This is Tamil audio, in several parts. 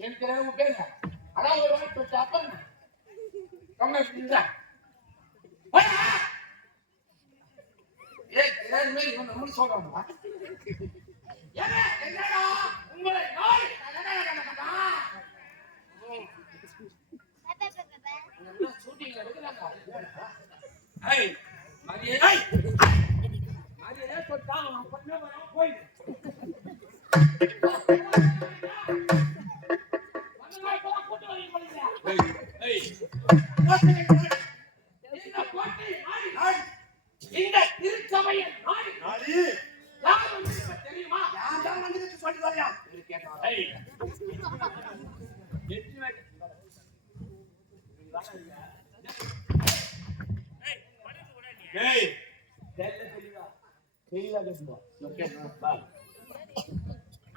எனக்கு பேரு அதான் ஒரு வாய்ப்பு அப்பா சொல்றாங்க உங்களை இந்த திருச்சபையில் தெரியுமா யாரும் வந்து சொல்லி வரையா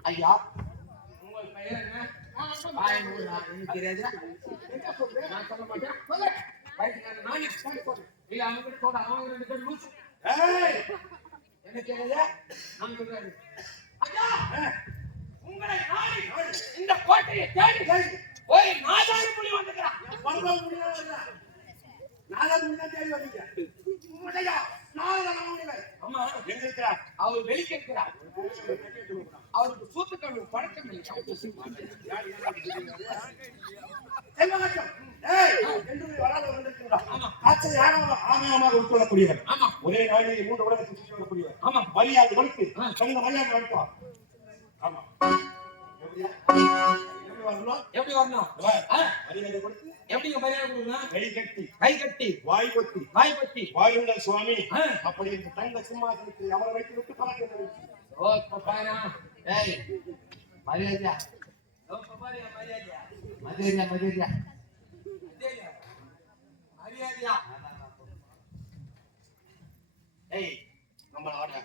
ஐயா உங்கள் பெயர் என்ன? தெரியாது நான் சொல்ல மாட்டேன் இல்ல அவங்க சொல்ற அவங்க ரெண்டு பேரும் லூசு என்ன கேக்குது நான் சொல்றேன் ஐயா உங்களை நாடி இந்த கோட்டையை தேடி ஒரு நாதாரி புலி வந்துக்கிறான் நாதாரி புலி தேடி வந்தீங்க உண்மையா ஆமா எங்க இருக்கிறார் அவர் வெளியே இருக்கிறார் அவருக்கு சூத்துக்கழுவு பழக்கம் இல்லை உட்கொள்ளக்கூடியவர் ஒரே நாளில் 3 உலகத்தை சுற்றி வரக்கூடியவர் ஆமா மரியாதை கொடுத்து மரியாதை வளர்ப்பார் ஆமா எப்படி வரணும் மரியாதை கொடுத்து எப்படிங்க மரியாதை கொடுக்கணும் கை கட்டி வாய் பத்தி வாயுங்கள் சுவாமி அப்படி இந்த தங்க சிம்மாசனத்தில் அவரை வைத்து விட்டு பறக்கிறது ஓ பப்பாயா ஏய் மரியாதையா ஓ பப்பாயா மரியாதையா ஏய் நம்மள வாடா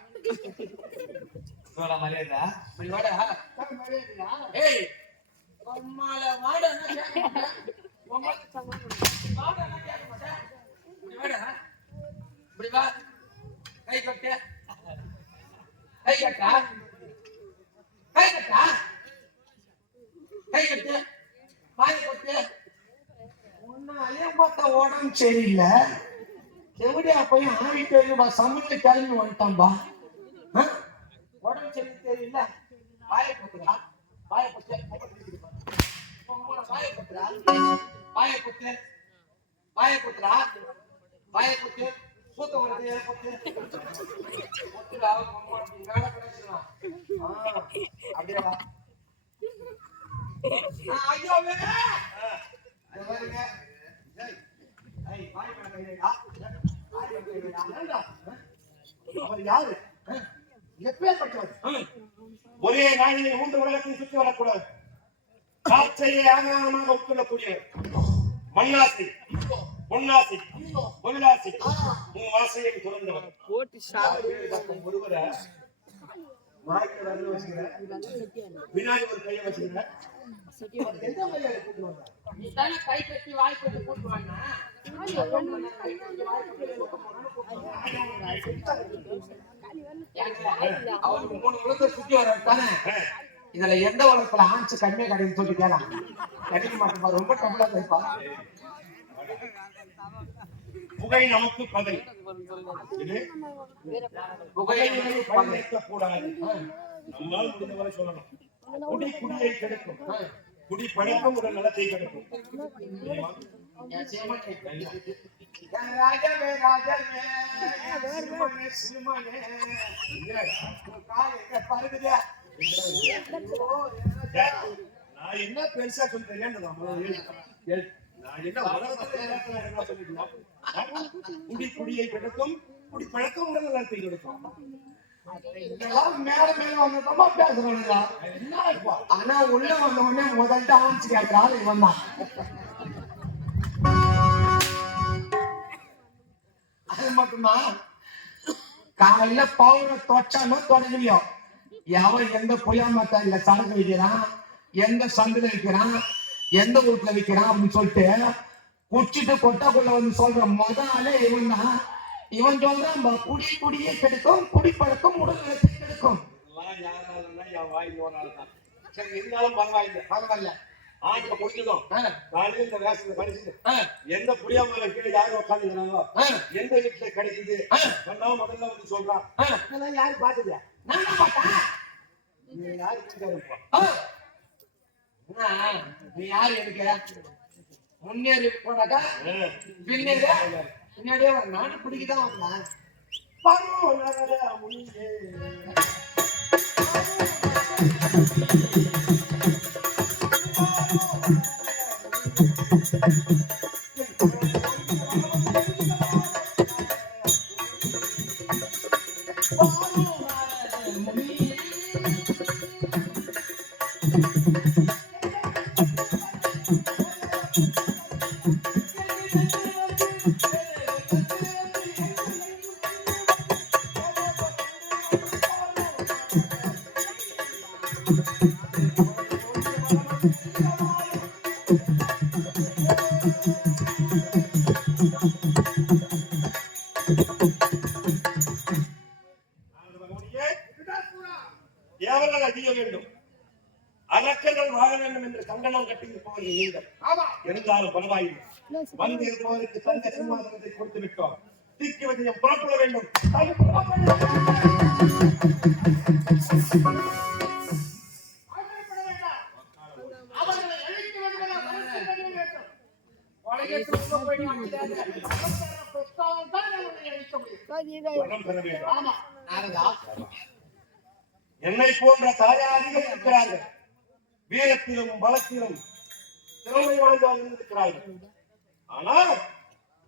மரியாதை இப்படி வாடா மரியாதையா ஏய் நம்மள வாடா கை கட்ட உடம்பு சரியில்லை எப்படியா போய் ஆகிட்டு சமையல் கிளம்பி வந்துட்டான்பா உடம்பு சரி தெரியல பாய போட்டுறா சூத்த வருது அப்படியே யாரு ஒரே நாளிலே 3 உலகத்தை சுற்றி வரக்கூடாது காற்றையே ஆகாரமாக உட்கொள்ளக்கூடியவர் மண்ணாசை பொன்னாசை பொருளாசை 3 ஆசையை துறந்தவர் ஒருவரை வினாடி ஒரு கையை வச்சுக்கிற கை கட்டி வாய் கட்டி போட்டுவாங்க அவருக்கு 3 உலகத்தை சுற்றி வர்றாரு இதுல எந்த உலகத்துல ஆன்ஸ் கம்மியா கிடைக்கும் சொல்லி கேலாம் கிடைக்க மாட்டேன் ரொம்ப கம்மியா கிடைப்பா புகை நமக்கு பகை புகையை கூடாது நம்மால் முடிந்தவரை சொல்லணும் குடியை கெடுக்கும் குடி பழக்கம் உடல் நலத்தை கெடுக்கும் நான் என்ன பெருசா சொல்றேன் குடியை கெடுக்கும் குடி பழக்கம் உடல் நலத்தை கெடுக்கும் மேல மேல வந்தப்பமா பேசுறாங்க ஆனா உள்ள வந்த உடனே முதல்ல ஆரம்பிச்சு கேட்கிறாள் இவன் தான் அது மட்டுமா காலையில பவுரை தொச்சாலும் தொடங்கலையோ எவன் எந்த புளியாமத்தா இல்ல சடங்கு வைக்கிறான் எந்த சந்துல வைக்கிறான் எந்த வீட்டுல வைக்கிறான் அப்படின்னு சொல்லிட்டு குச்சிட்டு கொட்டாக்குள்ள வந்து சொல்ற முதலே இவன் தான் இவன் சொல்றான் குடியே கெடுக்கும் குடிப்பழக்கம் உடல் நலத்தை கெடுக்கும் என் வாய் நோனால்தான். சரி, இருந்தாலும் பரவாயில்லை. பரவாயில்ல. ஆண்ட முடிஞ்சதும் ஆ, காலையில இந்த வேஷத்தை படிச்சுட்டு ஆ, எந்த புளியாமலை கீழே யாரும் உட்காந்துக்கிறாங்களோ ஆ, எந்த வீட்டுல கிடைக்குது ஆ, சொன்னா முதல்ல வந்து சொல்றான். ஆ. இதெல்லாம் யாரும் பாத்துக்க நான் தான் பார்த்தேன். நீ யாரு இருப்பா. ஆ. என்ன, நீ யாரு எனக்கு முன்னேறி போனாக்கா பின்னாடியே வர நானும் பிடிக்கதான் வந்தேன். தேவர்கள் அதிக வேண்டும், அரக்கர்கள் வாழ வேண்டும் என்று கங்கணம் கட்டியிருப்பவர்கள் நீங்கள். இருந்தாலும் பரவாயில்லை, வந்து இருப்பவருக்கு தங்க சிம்மாசனத்தை கொடுத்து விட்டோம். தீக்கு விஜயம் புறப்பட வேண்டும். வரம் பெற வேண்டும். என்னை போன்ற தாயாரிகள் இருக்கிறார்கள், வீரத்திலும் பலத்திலும் திறமை வாய்ந்தவர்கள் இருக்கிறார்கள். ஆனால்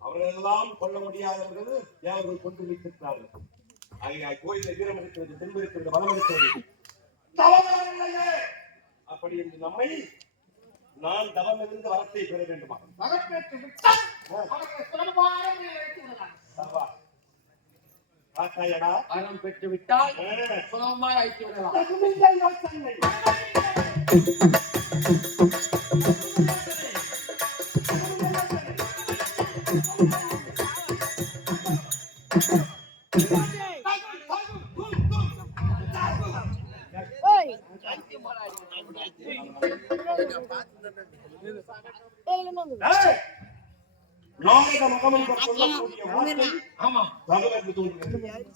அவர்களெல்லாம் கொள்ள முடியாதவர்கள் தேவர்கள் கொண்டு வைத்திருக்கிறார்கள். ஆகையால் கோயிலில் வீரம் இருக்கிறது, தென்பு இருக்கிறது, பலம் இருக்கிறது. தவறில்லையே அப்படி என்று நம்மை நான் தவம் இருந்து வரத்தை பெற வேண்டுமா? வரம் பெற்று விட்டால் சுலபமாய் அழைத்து விடலாம்.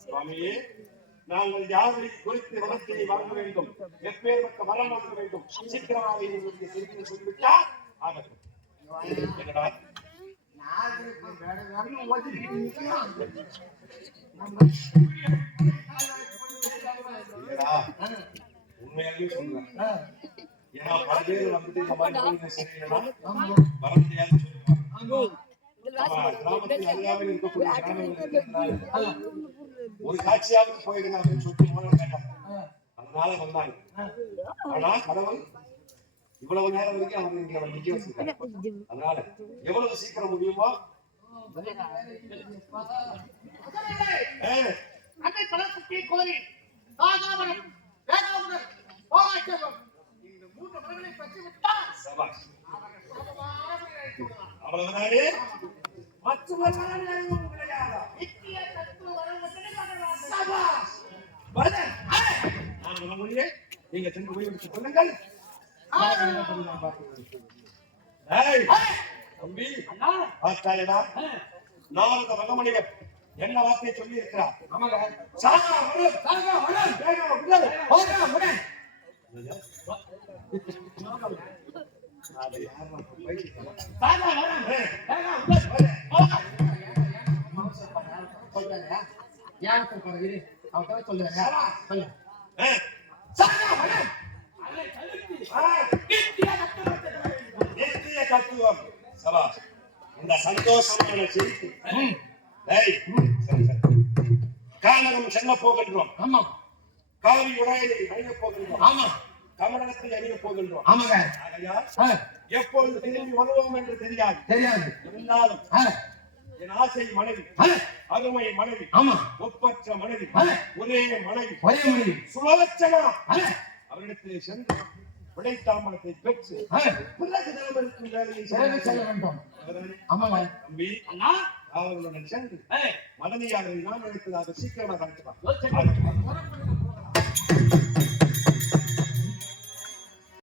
சுவாமியே, நாங்கள் யாரை குறித்து வரத்தை வாங்க வேண்டும், எப்பேற்பட்ட வரம் வாங்க வேண்டும், சீக்கிரமாக எங்களுடைய செய்தியை சொல்லிவிட்டா ஆகட்டும். என்னடா உண்மையாகவே சொல்றேன். ஏன்னா பல பேர் வந்துட்டு இந்த மாதிரி கோயில்ல செய்யலாம், வர முடியாது சொல்லுவாங்க. கிராமத்தில் அருகாமையில் இருக்கக்கூடிய கிராமங்கள் ஒரு காட்சியாவது போயிடுங்க அப்படின்னு சொல்லி கேட்டாங்க. அதனால வந்தாங்க. ஆனா கடவுள் இவ்வளவு நேரம் வரைக்கும் அவங்க இங்க நிக்க வச்சிருக்காங்க. அதனால எவ்வளவு சீக்கிரம் முடியுமோ அவ்வளவுதானே. நீங்க சென்று போய் விட்டு சொல்லுங்கள். தம்பி பார்த்தாயடா, நாரத வகமணியர் என்ன வார்த்தையை சொல்லி இருக்கிறார்? இந்த சந்தோஷமான செய்தி கானகம் செல்ல போகின்றோம். ஆமா, காவி உடையை அணிய போகின்றோம். ஆமா, கமலத்தை அணிய போகின்றோம். ஆமாங்க. எப்பொழுது திரும்பி வருவோம் என்று தெரியாது. இருந்தாலும் என் ஆசை மனைவி, அருமை மனைவி, ஒப்பற்ற மனைவி, ஒரே மனைவி சுலோச்சனா அவரிடத்திலே சென்று விடைத்தாமலத்தை பெற்று பிறகு தலைவருக்கு வேலையை செல்ல வேண்டும். தம்பி அவர்களுடன் சென்று மதனியாக நான் நினைத்ததாக சீக்கிரமாக கணக்கலாம்.